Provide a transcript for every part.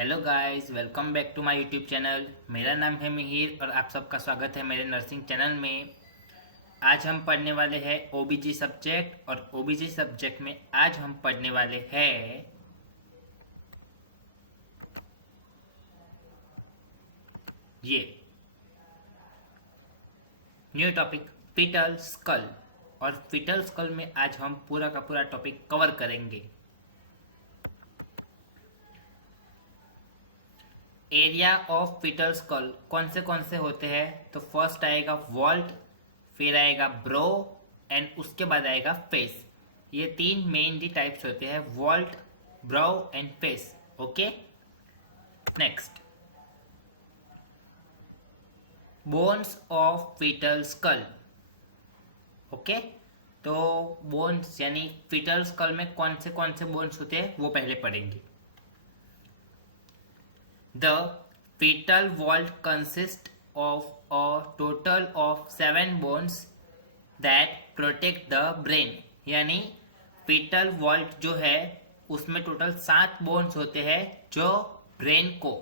Hello guys, welcome back to my YouTube channel. मेरा नाम है मिहिर और आप सबका स्वागत है मेरे नर्सिंग चैनल में। आज हम पढ़ने वाले हैं ओबीजी सब्जेक्ट और ओबीजी सब्जेक्ट में आज हम पढ़ने वाले हैं ये न्यू टॉपिक फीटल स्कल। और फीटल स्कल में आज हम पूरा का पूरा टॉपिक कवर करेंगे। एरिया ऑफ फीटल स्कल कौन से होते हैं? तो फर्स्ट आएगा वॉल्ट, फिर आएगा ब्रो एंड उसके बाद आएगा फेस। ये तीन मेनली टाइप्स होते हैं, vault, brow and face. Okay, next bones of fetal skull. Okay, तो बोन्स यानी फीटल स्कल में कौन से बोन्स होते हैं वो पहले पढ़ेंगे। The fetal vault consists of a total of 7 bones that protect the brain। यानी fetal vault जो है उसमें टोटल 7 बोन्स होते हैं जो ब्रेन को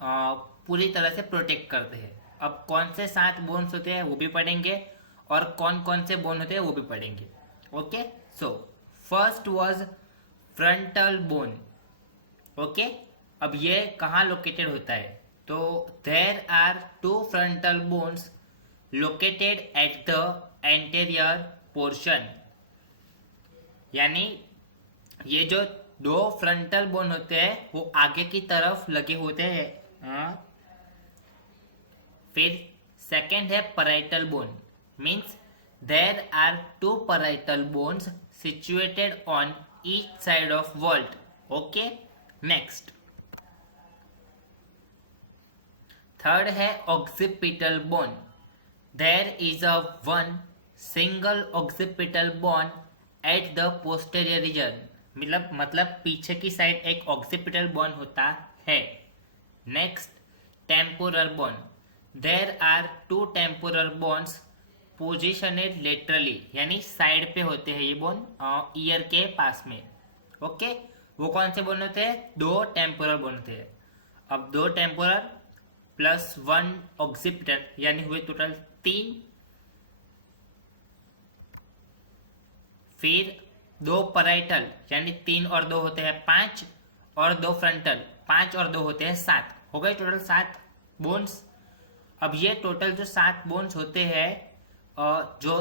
पूरी तरह से प्रोटेक्ट करते हैं। अब कौन से 7 बोन्स होते हैं वो भी पढ़ेंगे और कौन से बोन होते हैं वो भी पढ़ेंगे। Okay, so first was frontal bone. Okay, अब ये कहाँ लोकेटेड होता है? तो there are 2 frontal bones located at the anterior portion. यानी ये जो 2 फ्रंटल बोन होते हैं वो आगे की तरफ लगे होते हैं। फिर सेकेंड है parietal bone, means there are 2 parietal bones situated on each side of vault. Okay, next third है occipital bone. There is a one single occipital bone at the posterior region. मतलब पीछे की साइड एक occipital bone होता है। Next temporal bone. There are 2 temporal bones positioned laterally, यानी side पे होते हैं ये बोन, ईयर के पास में। ओके, वो कौन से बोन होते हैं? 2 टेम्पोरल बोन होते हैं। अब 2 टेम्पोरल प्लस 1 ऑक्सिपिटल यानी हुए टोटल 3। फिर 2 पैराइटल यानी 3 और 2 होते हैं 5, और 2 फ्रंटल 5 और 2 होते हैं 7। हो गए टोटल 7 बोन्स। अब ये टोटल जो 7 बोन्स होते हैं जो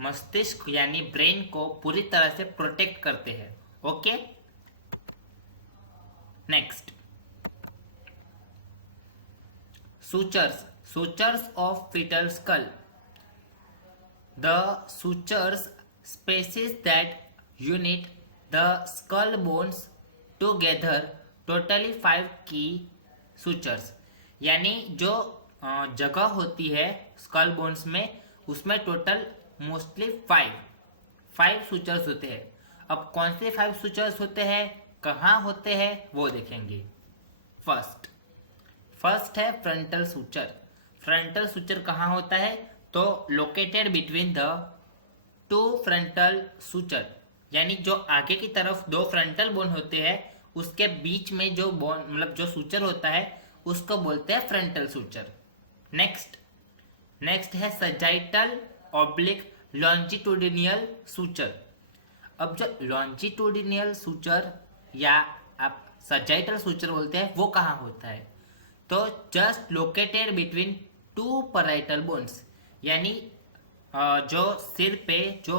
मस्तिष्क यानी ब्रेन को पूरी तरह से प्रोटेक्ट करते हैं। Okay, next sutures of fetal skull। The sutures spaces that unite the skull bones together totally 5 की sutures। यानी जो जगह होती है स्कल बोन्स में उसमें टोटल मोस्टली 5 सूचर्स होते हैं। अब कौन से 5 सूचर्स होते हैं, कहाँ होते हैं वो देखेंगे। फर्स्ट है फ्रंटल सूचर। फ्रंटल सूचर कहाँ होता है? तो located between the 2 frontal suture, यानी जो आगे की तरफ 2 फ्रंटल बोन होते हैं उसके बीच में जो बोन जो सूचर होता है उसको बोलते हैं फ्रंटल सूचर। नेक्स्ट है सजाइटल ऑब्लिक लॉन्जिट्यूडिनियल सूचर। अब जो लॉन्जिट्यूडिनियल सूचर या आप सजाइटल सूचर बोलते हैं वो कहाँ होता है? तो just located between 2 parietal bones, यानी जो सिर पे जो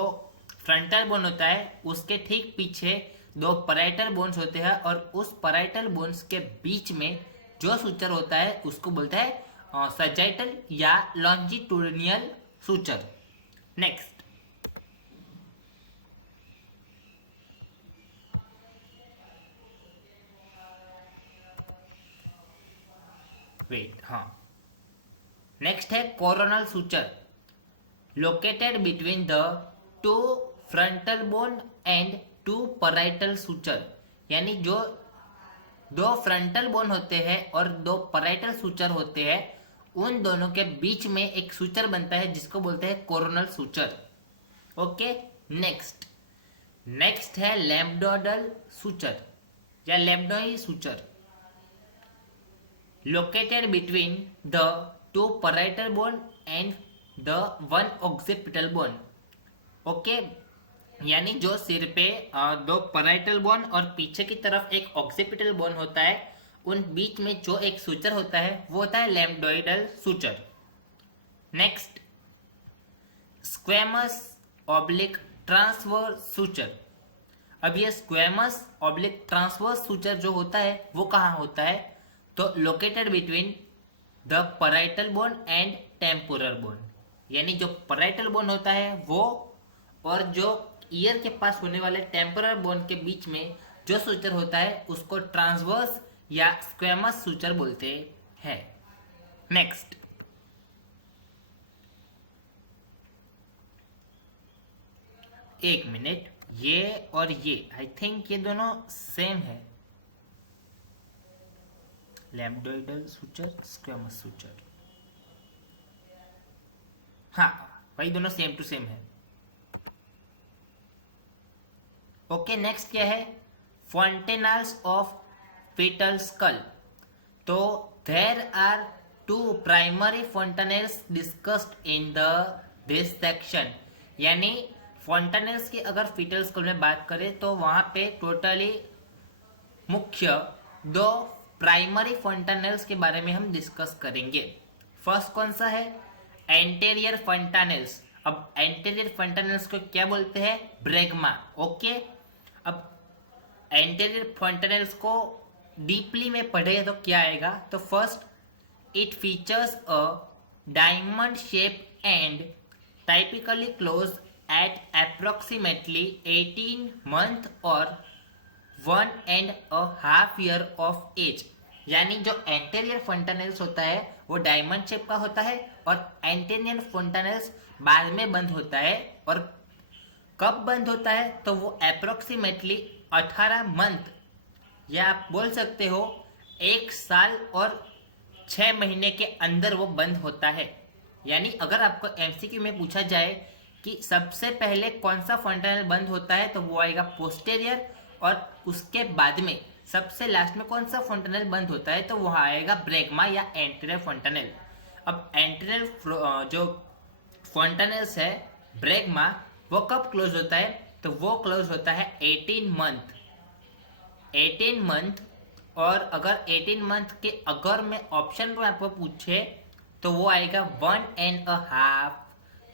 फ्रंटल बोन होता है उसके ठीक पीछे 2 पैराइटल बोन्स होते हैं और उस पैराइटल बोन्स के बीच में जो सूचर होता है उसको बोलते हैं सजाइटल या लॉन्जिट्यूडिनियल सूचर। नेक्स्ट नेक्स्ट है coronal suture. Located between the 2 frontal bone and 2 parietal suture, यानी जो 2 फ्रंटल बोन होते हैं और 2 पैराइटल सूचर होते हैं उन दोनों के बीच में एक सूचर बनता है जिसको बोलते हैं कोरोनल सूचर। ओके, नेक्स्ट है लैम्ब्डोडल सूचर। या लेब्डोई suture located between the two parietal bone and the one occipital bone. Okay यानी जो सिर पे दो पराइटल बोन और पीछे की तरफ एक ऑक्सीपिटल बोन होता है, उन बीच में जो एक सूचर होता है वो होता है lambdoidal suture. Next, squamous oblique transverse suture. अब ये स्क्वेमस ऑब्लिक ट्रांसवर्स सूचर जो होता है वो कहाँ होता है? तो located between the parietal bone and temporal bone. यानी जो पराइटल बोन होता है वो और जो ईयर के पास होने वाले टेम्पोरल बोन के बीच में जो सूचर होता है उसको ट्रांसवर्स या स्क्वेमस सूचर बोलते हैं. नेक्स्ट, एक मिनट, ये और ये आई थिंक ये दोनों सेम है. लैम्डोइडल सूचर, स्क्वेमस सूचर, हाँ भाई दोनों सेम टू सेम है. ओके, नेक्स्ट क्या है? Fontanelles of fetal skull. तो there are two primary fontanelles discussed in the this section. यानी फॉन्टेनल्स की अगर फीटल स्कल में बात करें तो वहां पे टोटली मुख्य दो प्राइमरी फॉन्टेनल्स के बारे में हम डिस्कस करेंगे. फर्स्ट कौन सा है? Anterior fontanelles. अब एंटेरियर फॉन्टेनल्स को क्या बोलते हैं? ब्रेगमा. ओके, अब एंटेरियर फॉन्टेनल्स को डीपली में पढ़े तो क्या आएगा? तो first, it features a diamond shape and typically close eight approximately 18 months और 1.5 years ऑफ एज. यानी जो एंटेरियर फॉन्टेनल्स होता है वो डायमंड शेप का होता है और एंटेरियर फॉन्टेनल्स बाद में बंद होता है. और कब बंद होता है? तो वो अप्रोक्सीमेटली 18 मंथ या आप बोल सकते हो 1 साल और 6 महीने के अंदर वो बंद होता है. यानी अगर आपको एमसीक्यू में पूछा जाए कि सबसे पहले कौन सा फॉन्टेनल बंद होता है तो वो आएगा पोस्टेरियर, और उसके बाद में सबसे लास्ट में कौन सा फॉन्टेनल बंद होता है तो वह आएगा ब्रेगमा या एंटेरियर फॉन्टेनल. अब एंटेरियर जो फॉन्टेनल्स है ब्रेगमा वो कब क्लोज होता है? तो वो क्लोज होता है 18 मंथ. 18 मंथ, और अगर 18 मंथ के अगर मैं ऑप्शन में आपको पूछे तो वो आएगा 1.5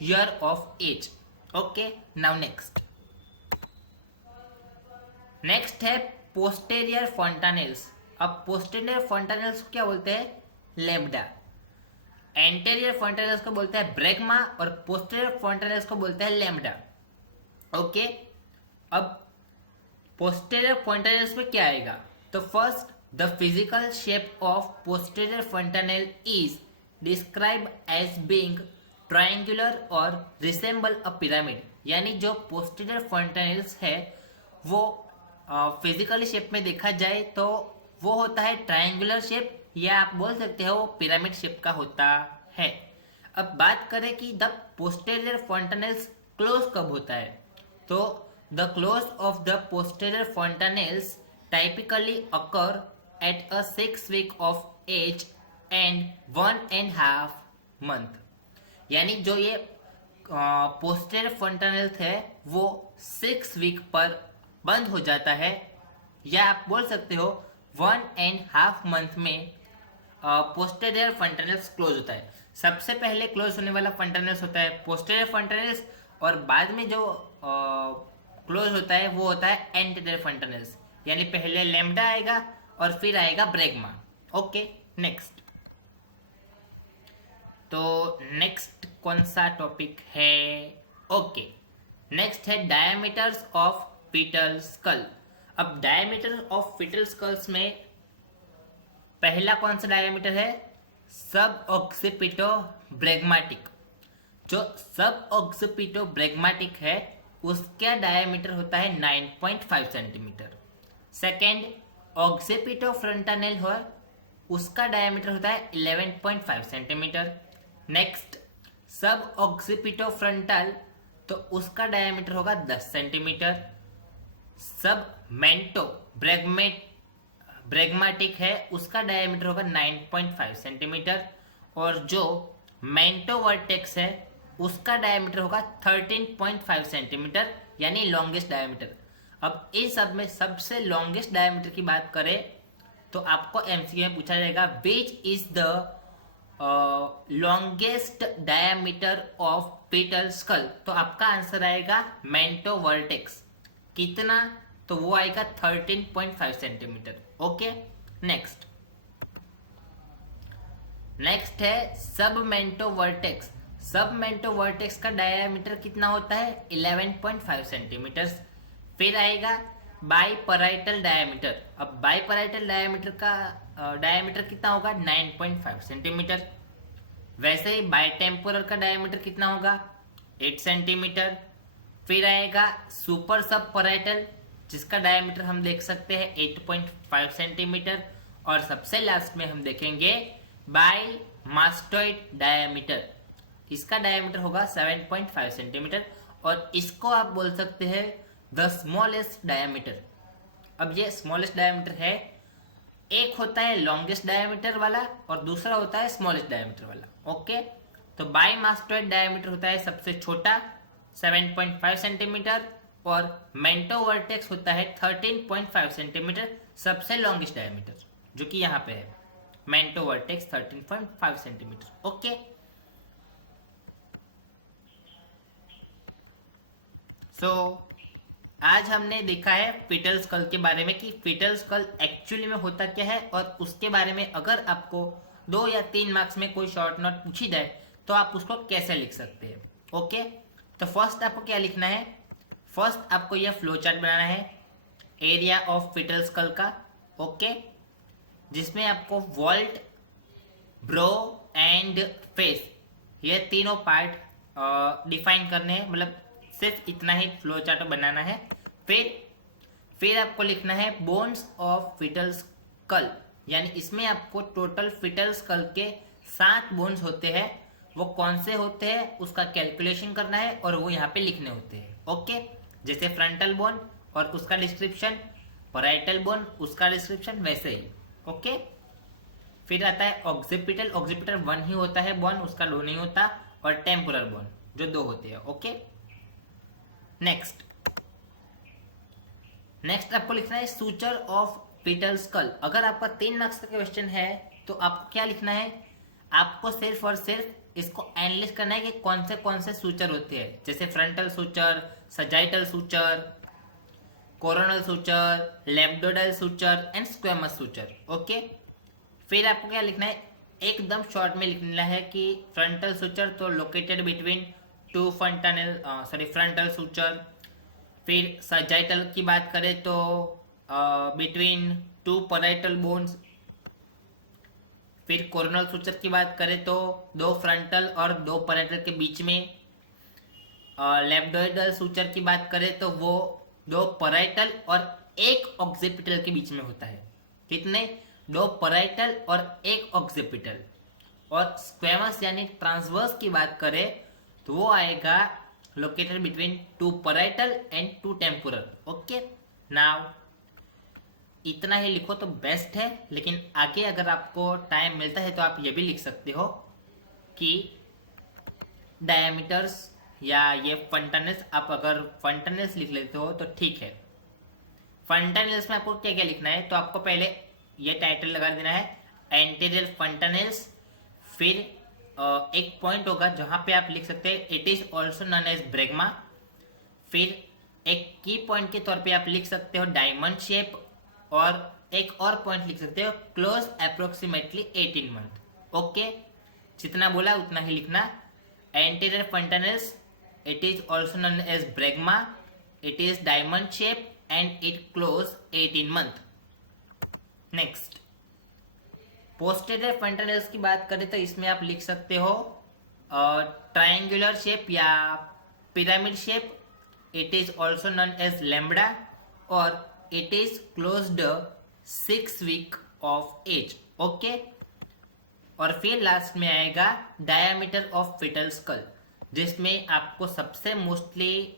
year of age. Okay, now next है पोस्टेरियर फॉन्टेनल्स. अब पोस्टेरियर फॉन्टेनल्स को क्या बोलते हैं? लेब्डा. एंटेरियर फॉन्टेनल्स को बोलते हैं ब्रेगमा और पोस्टेरियर फॉन्टेनल्स को बोलते हैं लेम्डा. ओके, अब पोस्टेरियर फॉन्टेनल्स में क्या आएगा? तो first, the physical shape of posterior fontanelle is describe as being triangular और रिसेंबल अ पिरामिड. यानी जो पोस्टेरियर फॉन्टेनल्स है वो फिजिकली शेप में देखा जाए तो वो होता है ट्रायंगुलर शेप, या आप बोल सकते हो पिरामिड शेप का होता है. अब बात करें कि द पोस्टेरियर फॉन्टेनल्स क्लोज कब होता है? तो the close of the posterior fontanelles typically occur at a 6 week of age and 1.5 month. यानी जो ये पोस्टेरियर फॉन्टेनल्स है वो 6 week पर बंद हो जाता है, या आप बोल सकते हो 1.5 month में पोस्टेरियर फॉन्टेनल्स क्लोज होता है. सबसे पहले क्लोज होने वाला फॉन्टेनल्स होता है पोस्टेरियर फॉन्टेनल्स, और बाद में जो क्लोज होता है वो होता है एंटेरियर फॉन्टेनल्स. यानी पहले लेम्डा आएगा और फिर आएगा ब्रेगमा. Okay, next. तो नेक्स्ट कौन सा टॉपिक है? ओके, नेक्स्ट है डायमीटर्स ऑफ फीटल स्कल. अब डायमीटर ऑफ फीटल स्कल्स में पहला कौन सा डायमीटर है? सब ऑक्सीपिटो ब्रेगमाटिक. जो सब ऑक्सीपिटो ब्रेगमाटिक है उसका डायमीटर होता है 9.5 सेंटीमीटर. सेकेंड, ऑक्सीपिटो फ्रंटानेल है उसका डायमीटर होता है 11.5 सेंटीमीटर. नेक्स्ट, सब ऑक्सीपिटो फ्रंटल तो उसका डायमीटर होगा 10 सेंटीमीटर. सब मेंटो ब्रेग्माटिक है उसका डायमीटर होगा 9.5 सेंटीमीटर, और जो मेंटोवर्टेक्स है उसका डायमीटर होगा 13.5 सेंटीमीटर, यानी लॉन्गेस्ट डायमीटर। अब इस सब में सबसे लॉन्गेस्ट डायमीटर की बात करें तो आपको एमसीक्यू में पूछा जाएगा which is the longest diameter of fetal skull, तो आपका आंसर आएगा मेंटोवर्टेक्स। कितना? तो वो आएगा 13.5 सेंटीमीटर। ओके, नेक्स्ट है सब मेंटोवर्टेक्स। सब मेंटोवर्टेक्स का डायमीटर कितना होता है? 11.5 सेंटीमीटर। फिर आएगा बाइपराइटल डायमीटर। अब बाइपराइटल डायमीटर का डायमीटर कितना होगा? 9.5 सेंटीमीटर। वैसे ही बाइटेम्पोरल का डायमीटर कितना होगा? 8 सेंटीमीटर। फिर आएगा सुपर सब पराइटल, जिसका डायमीटर हम देख सकते हैं 8.5 सेंटीमीटर। और सबसे लास्ट में हम देखेंगे बाई मास्टोइड डायमीटर, इसका डायमीटर होगा 7.5 सेंटीमीटर, और इसको आप बोल सकते हैं द स्मॉलेस्ट डायमीटर। अब ये स्मॉलेस्ट डायमीटर है, एक होता है लॉन्गेस्ट डायमीटर वाला और दूसरा होता है स्मॉलेस्ट डायमीटर वाला। ओके, तो बाई मास्टोइड डायमीटर होता है सबसे छोटा 7.5 सेंटीमीटर, और मेंटोवर्टेक्स होता है 13.5 सेंटीमीटर, सबसे लॉन्गेस्ट डायमीटर, जो कि यहाँ पे है मेंटोवर्टेक्स 13.5 सेंटीमीटर। ओके, सो आज हमने देखा है फीटल स्कल के बारे में कि फीटल स्कल एक्चुअली में होता क्या है, और उसके बारे में अगर आपको 2 या 3 मार्क्स में कोई शॉर्ट नोट पूछी जाए तो आप उसको कैसे लिख सकते हैं। ओके, तो फर्स्ट आपको क्या लिखना है? फर्स्ट आपको यह फ्लो चार्ट बनाना है एरिया ऑफ फीटल स्कल का। ओके, जिसमें आपको वॉल्ट, ब्रो एंड फेस, ये तीनों पार्ट डिफाइन करने हैं, मतलब सिर्फ इतना ही फ्लो चार्ट बनाना है। फिर आपको लिखना है बोन्स ऑफ फीटल स्कल, यानी इसमें आपको टोटल फीटल स्कल के 7 बोन्स होते हैं, वो कौन से होते हैं उसका कैलकुलेशन करना है और वो यहाँ पे लिखने होते हैं। ओके, जैसे फ्रंटल बोन और उसका डिस्क्रिप्शन, पैराइटल बोन उसका डिस्क्रिप्शन, वैसे ही। ओके, फिर आता है ऑक्सिपिटल। ऑक्सिपिटल 1 ही होता है बोन, उसका 2 नहीं होता, और टेम्पोरल बोन जो 2 होते हैं। ओके, नेक्स्ट आपको लिखना है सूचर ऑफ फीटल स्कल। अगर आपका 3 मार्क्स का क्वेश्चन है तो आपको क्या लिखना है? आपको सिर्फ और सिर्फ इसको एनालिसिस करना है कि कौन से सूचर होते हैं, जैसे frontal suture, sagittal suture, coronal suture, lambdoidal suture and squamous suture. Okay, फिर आपको क्या लिखना है? एकदम शॉर्ट में लिखना है कि फ्रंटल सूचर तो लोकेटेड बिटवीन 2 फ्रंटल सूचर। फिर सजाइटल की बात करें तो बिटवीन 2 पैराइटल बोन्स। फिर कोरोनल सूचर की बात करें तो 2 फ्रंटल और 2 पैराइटल के बीच में। लेब्डोइडल सूचर की बात करें तो वो 2 पैराइटल और 1 ऑक्सिपिटल के बीच में होता है। कितने? 2 पैराइटल और 1 ऑक्सिपिटल। और स्क्वेमस यानी ट्रांसवर्स की बात करें तो वो आएगा located between 2 parietal and 2 temporal. Okay, now इतना ही लिखो तो बेस्ट है, लेकिन आगे अगर आपको टाइम मिलता है तो आप ये भी लिख सकते हो कि डायमीटर्स या ये फंटानेल्स, आप अगर फंटानेल्स लिख लेते हो तो ठीक है। फंटानेल्स में आपको क्या क्या लिखना है? तो आपको पहले ये टाइटल लगा देना है एंटीरियर फंटानेल्स। फिर एक पॉइंट होगा जहां पे आप लिख सकते हैं it is also known as bregma. फिर एक की पॉइंट के तौर पे आप लिख सकते हो डायमंड शेप, और एक और पॉइंट लिख सकते हो क्लोज अप्रोक्सीमेटली 18 मंथ। ओके, जितना बोला उतना ही लिखना। Anterior fontanelles, it is also known as bregma, it is diamond shape and it close 18 month. Next, posterior fontanelles की बात करें तो इसमें आप लिख सकते हो ट्रायंगुलर शेप या pyramid shape, it is also known as lambda, और it is closed 6 week of age. Okay, और फिर लास्ट में आएगा डायमीटर ऑफ फीटल स्कल, जिसमें आपको सबसे मोस्टली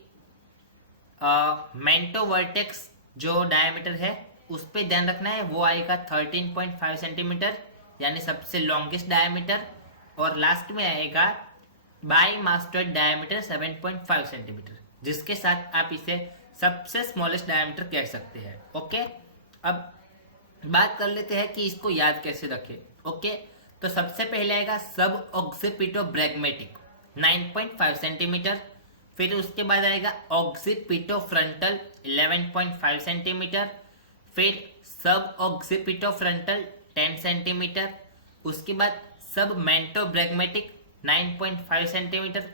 मेंटोवर्टेक्स जो डायमीटर है उस पर ध्यान रखना है, वो आएगा 13.5 सेंटीमीटर यानी सबसे लॉन्गेस्ट डायमीटर, और लास्ट में आएगा बाई मास्टर्ड डायमीटर 7.5 सेंटीमीटर, जिसके साथ आप इसे सबसे स्मॉलेस्ट डायमीटर कह सकते हैं। ओके, अब बात कर लेते हैं कि इसको याद कैसे रखें। ओके, तो सबसे पहले आएगा सब ऑक्सीपिटो ब्रैग्मेटिक 9.5 सेंटीमीटर, फिर उसके बाद आएगा ऑक्सीपिटो फ्रंटल 11.5 सेंटीमीटर, फिर सब ऑक्सीपिटो फ्रंटल 10 सेंटीमीटर, उसके बाद सब मेंटो ब्रैग्मेटिक 9.5 सेंटीमीटर,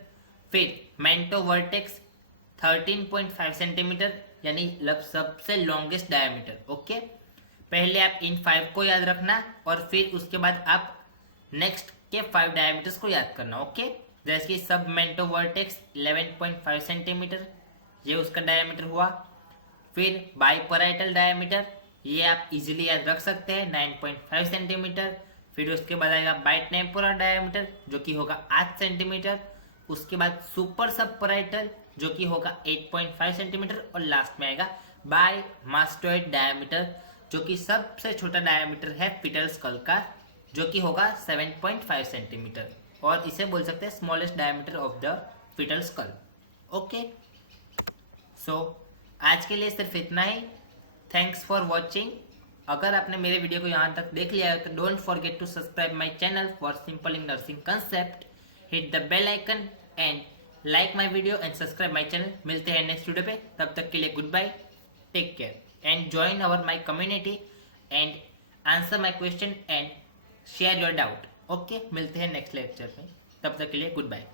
फिर मेंटो वर्टेक्स 13.5 सेंटीमीटर यानी सबसे लॉन्गेस्ट डायमीटर। ओके, पहले आप इन 5 को याद रखना और फिर उसके बाद आप नेक्स्ट के 5 डायमीटर्स को याद करना। ओके, जैसे कि सब मेंटो वर्टेक्स 11.5 सेंटीमीटर, ये उसका डायमीटर हुआ। फिर बाइपराइटल डायमीटर, ये आप इजीली याद रख सकते हैं 9.5 सेंटीमीटर। फिर उसके बाद आएगा बाइट टेम्पोरल डायमीटर जो कि होगा 8 सेंटीमीटर, उसके बाद सुपर सबपराइटल जो कि होगा 8.5 सेंटीमीटर, और लास्ट में आएगा बाई मास्टोइड डायमीटर जो कि सबसे छोटा डायमीटर है पिटल स्कल का, जो कि होगा 7.5 सेंटीमीटर, और इसे बोल सकते हैं smallest diameter of the foetal skull. Okay, so आज के लिए सिर्फ इतना ही। Thanks for watching. अगर आपने मेरे वीडियो को यहाँ तक देख लिया है तो don't forget to subscribe my channel for simple in nursing concept, hit the bell icon and like my video and subscribe my channel. मिलते हैं नेक्स्ट वीडियो पे, तब तक के लिए good bye, take care and join our my community and answer my question and share your doubt. Okay, मिलते हैं next lecture में, तब तक के लिए गुड बाय।